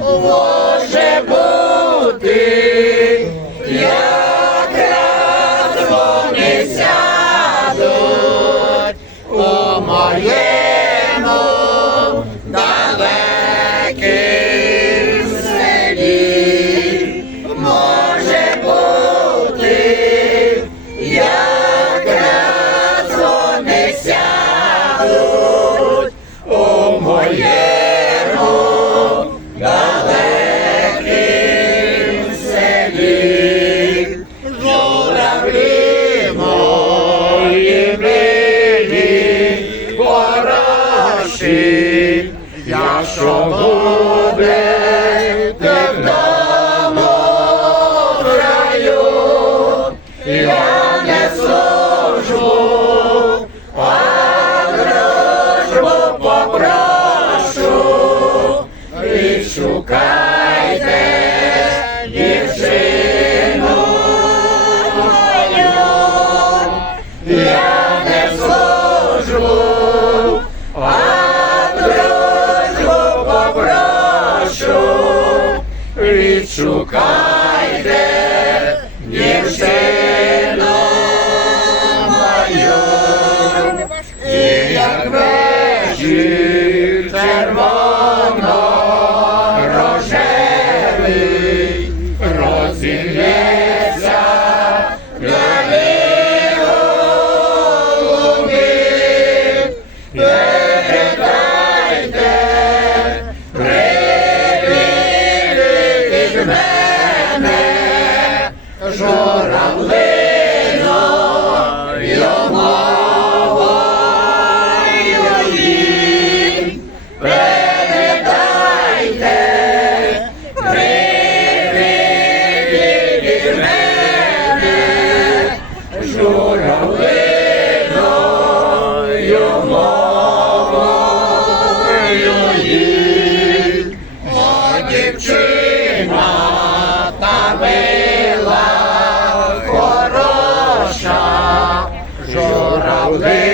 无我。землі мої милі пораші, якщо буде вдома в я не служу, а дружбу попрошу, відшукайте дівчину. Шукай. мене, журавлино, йомовою їм, передайте, привіт від мене, журавлино, Salvation.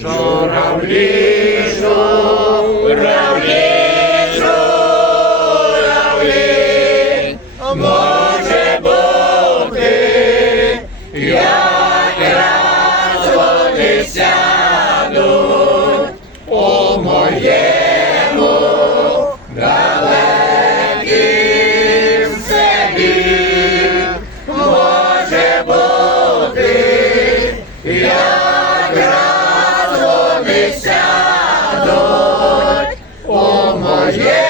журавлі. Yeah.